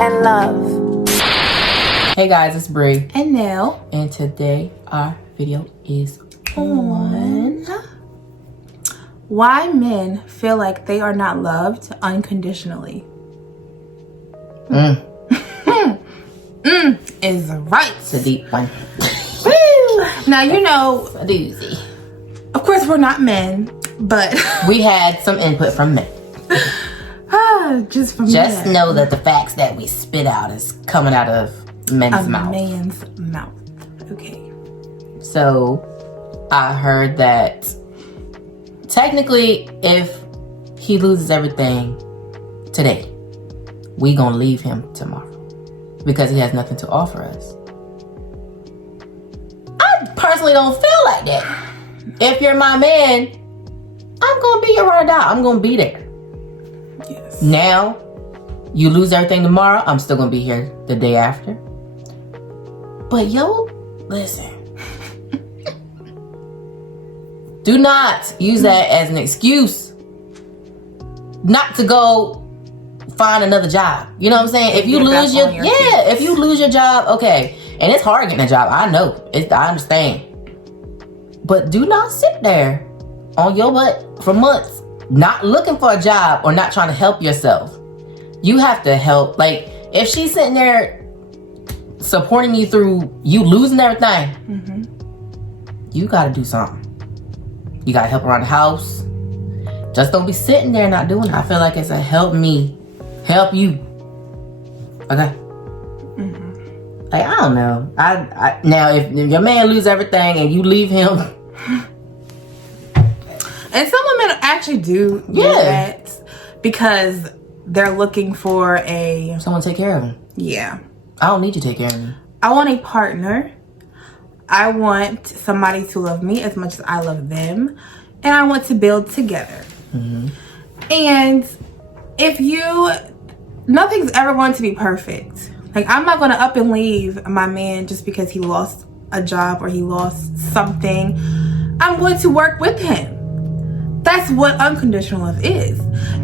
and love. Hey guys, it's Bree. And Nell. And today our video is on why men feel like they are not loved unconditionally. Is right. It's a deep one. Woo! Now, you know, A doozy. of course we're not men, but We had some input from men. just Just know that the facts that we spit out is coming out of men's mouth. man's mouth. Okay. So I heard that technically if he loses everything today, we gonna leave him tomorrow because he has nothing to offer us. I personally don't feel like that. If you're my man, I'm gonna be your ride or die. I'm gonna be there. Yes. Now, you lose everything tomorrow, I'm still gonna be here the day after. But listen. Do not use that as an excuse not to go find another job. You know what I'm saying? If you lose if you lose your job, okay. And it's hard getting a job. I know. I understand. But do not sit there on your butt for months not looking for a job or not trying to help yourself. You have to help. Like, if she's sitting there supporting you through you losing everything, you gotta do something. You gotta help around the house. Just don't be sitting there not doing it. I feel like it's a help me, help you. Okay? Like, I don't know. I now, if your man lose everything and you leave him. And some women actually do that because they're looking for someone take care of him. Yeah. I don't need you to take care of me. I want a partner. I want somebody to love me as much as I love them. And I want to build together. And nothing's ever going to be perfect. Like, I'm not going to up and leave my man just because he lost a job or he lost something. I'm going to work with him. That's what unconditional love is.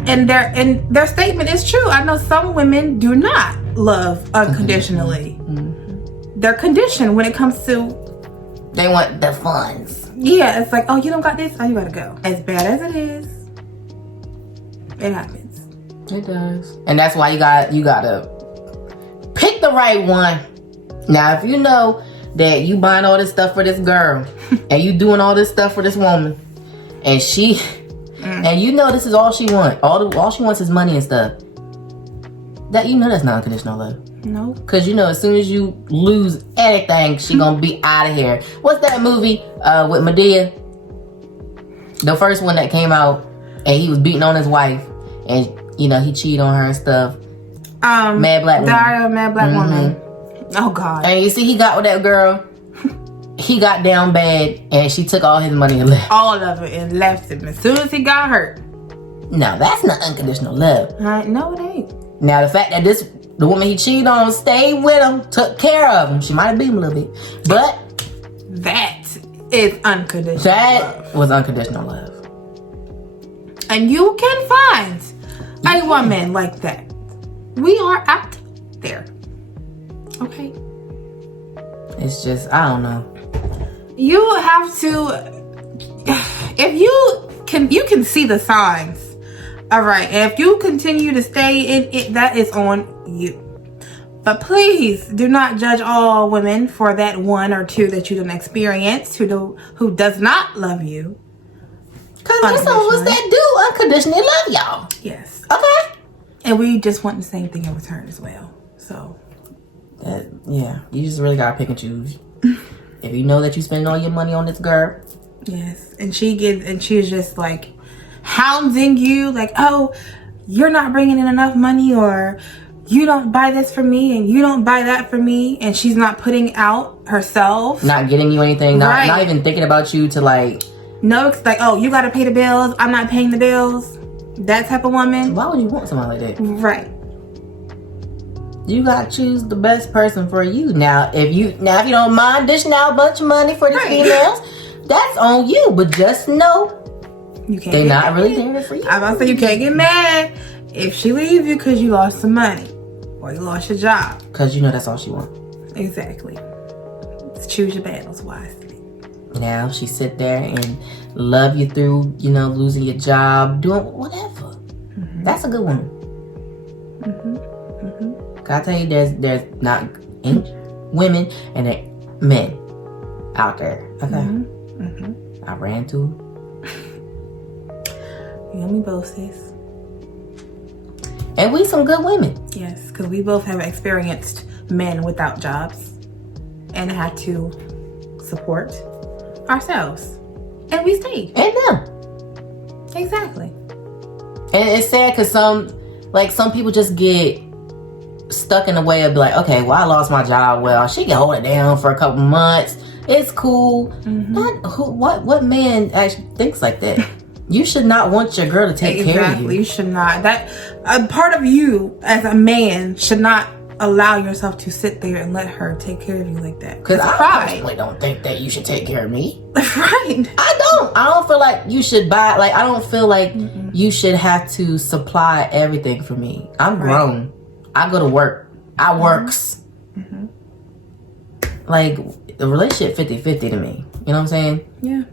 And their statement is true. I know some women do not love unconditionally. They're conditioned when it comes to... They want the funds. Yeah, it's like, oh, you don't got this? Oh, you gotta go. As bad as it is, it happens. It does. And that's why you gotta pick the right one. Now, if you know that you buying all this stuff for this girl and you doing all this stuff for this woman and and you know this is all she wants. All she wants is money and stuff. That's not unconditional love. No. Cause as soon as you lose anything, she gonna be out of here. What's that movie with Medea? The first one that came out, and he was beating on his wife, and he cheated on her and stuff. Mad Black Woman. Diary of a Mad Black Woman. Oh God. And you see, he got with that girl. He got down bad, and she took all his money and left. All of it and left him as soon as he got hurt. No, that's not unconditional love. No, it ain't. Now the fact that the woman he cheated on stayed with him, took care of him. She might have beat him a little bit, but that is unconditional. That was unconditional love. And you can find a woman like that. We are out there. Okay. It's just, I don't know. You have to, if you can see the signs. All right. And if you continue to stay in it, that is on you. But please do not judge all women for that one or two that you didn't experience who does not love you. Because there's some of us that do unconditionally love y'all. Yes. Okay. And we just want the same thing in return as well. So. You just really got to pick and choose. If you know that you spending all your money on this girl. Yes. And she's just like hounding you like, oh, you're not bringing in enough money, or you don't buy this for me and you don't buy that for me, and she's not putting out herself, not getting you anything, not even thinking about you to like, no, it's like, oh, you got to pay the bills, I'm not paying the bills, that type of woman. Why would you want somebody like that? Right. You gotta choose the best person for you. Now if you don't mind dishing out a bunch of money for these females, that's on you, but just know you can't. They're not really doing it for you. I'm about to say, you can't get mad if she leaves you because you lost some money. or you lost your job. Because you know that's all she wants. Exactly. Let's choose your battles wisely. Now she sit there and love you through, you know, losing your job, doing whatever. Mm-hmm. That's a good woman. Mm-hmm. Mm-hmm. Can I tell you, there's not women and there men out there. Okay. Mm-hmm. Mm-hmm. I ran to. You and me both, sis. And we some good women. Yes, because we both have experienced men without jobs and had to support ourselves. And we stayed. And them. Exactly. And it's sad because some people just get stuck in the way of like, okay, well, I lost my job. Well, she can hold it down for a couple months. It's cool. Mm-hmm. What man actually thinks like that? You should not want your girl to take care of you. You should not. That a part of you as a man should not allow yourself to sit there and let her take care of you like that. Because I personally don't think that you should take care of me. Right. I don't feel like you should buy. Like I don't feel like you should have to supply everything for me. I'm grown. I go to work. I works. Mm-hmm. Like the relationship 50-50 to me. You know what I'm saying? Yeah.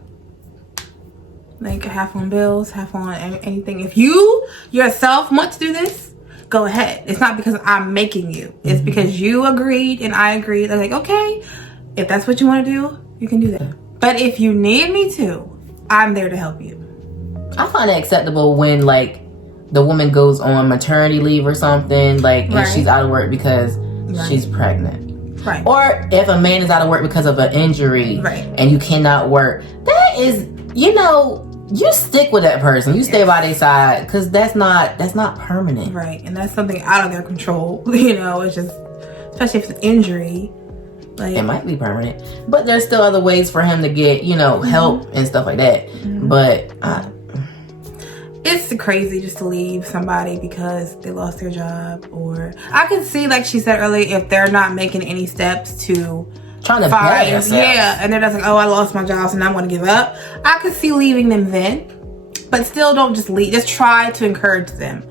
Like half on bills, half on anything. If you yourself want to do this, go ahead. It's not because I'm making you. It's because you agreed and I agreed. I'm like, okay, if that's what you want to do, you can do that. But if you need me to, I'm there to help you. I find it acceptable when like the woman goes on maternity leave or something, like and she's out of work because she's pregnant. Right. Or if a man is out of work because of an injury and you cannot work. That is, you know, you stick with that person. You stay by their side because that's not permanent. Right. And that's something out of their control. You know, it's just, especially if it's an injury. Like, it might be permanent. But there's still other ways for him to get, you know, help and stuff like that. Mm-hmm. But it's crazy just to leave somebody because they lost their job. Or I can see, like she said earlier, if they're not making any steps to trying to find themselves. Yeah, and they're just like, oh, I lost my job, so now I'm going to give up. I could see leaving them then, but still don't just leave. Just try to encourage them.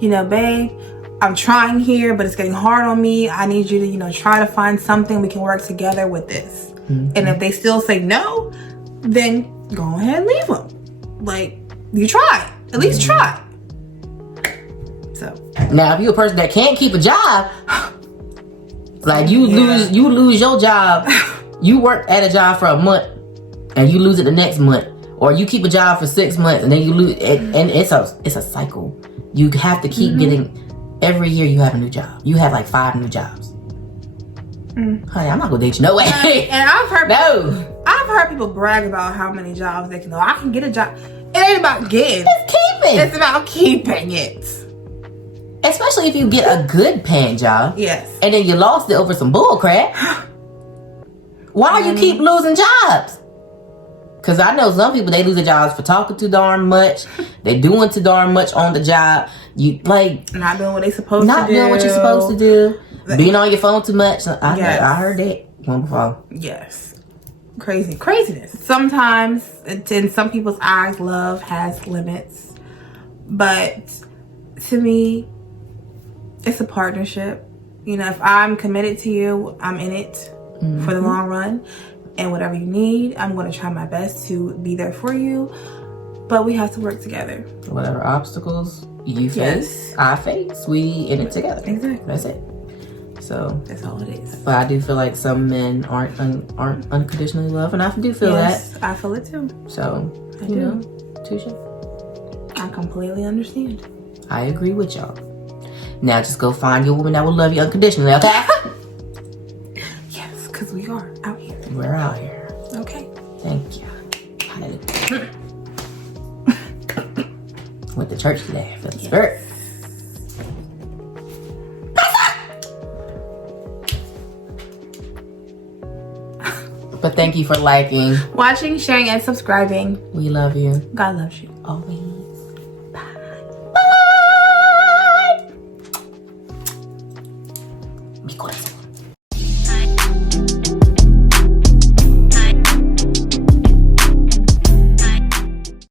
You know, babe, I'm trying here, but it's getting hard on me. I need you to, you know, try to find something we can work together with this. Mm-hmm. And if they still say no, then go ahead and leave them. Like, you try. At least try. So now, if you're a person that can't keep a job, like you lose your job, you work at a job for a month and you lose it the next month, or you keep a job for 6 months and then you lose it, and it's a cycle. You have to keep getting. Every year you have a new job. You have like 5 new jobs. Honey, I'm not gonna date you no way. And I've heard people brag about how many jobs they can go. I can get a job. It ain't about getting. It's keeping. It's about keeping it. Especially if you get a good paying job. Yes. And then you lost it over some bull crap. Why you keep losing jobs? Because I know some people, they lose their jobs for talking too darn much. They doing too darn much on the job. You like not doing what they supposed to do. Not doing what you're supposed to do. Being on your phone too much. I heard that one before. Yes. Craziness. Sometimes, in some people's eyes, love has limits. But to me, it's a partnership. You know, if I'm committed to you, I'm in it for the long run. And whatever you need, I'm going to try my best to be there for you. But we have to work together. Whatever obstacles you face, I face, we in it together. Exactly. That's it. So that's all it is. But I do feel like some men aren't unconditionally loved, and I do feel that. Yes, I feel it too. So you know, touche. I completely understand. I agree with y'all. Now just go find your woman that will love you unconditionally, okay? Yes, because we are out here. We're out here. Okay. Thank you. Hallelujah. Went to church today. I feel the spirit. But thank you for liking, watching, sharing, and subscribing. We love you. God loves you. Always. Bye. Bye. Mi corazón.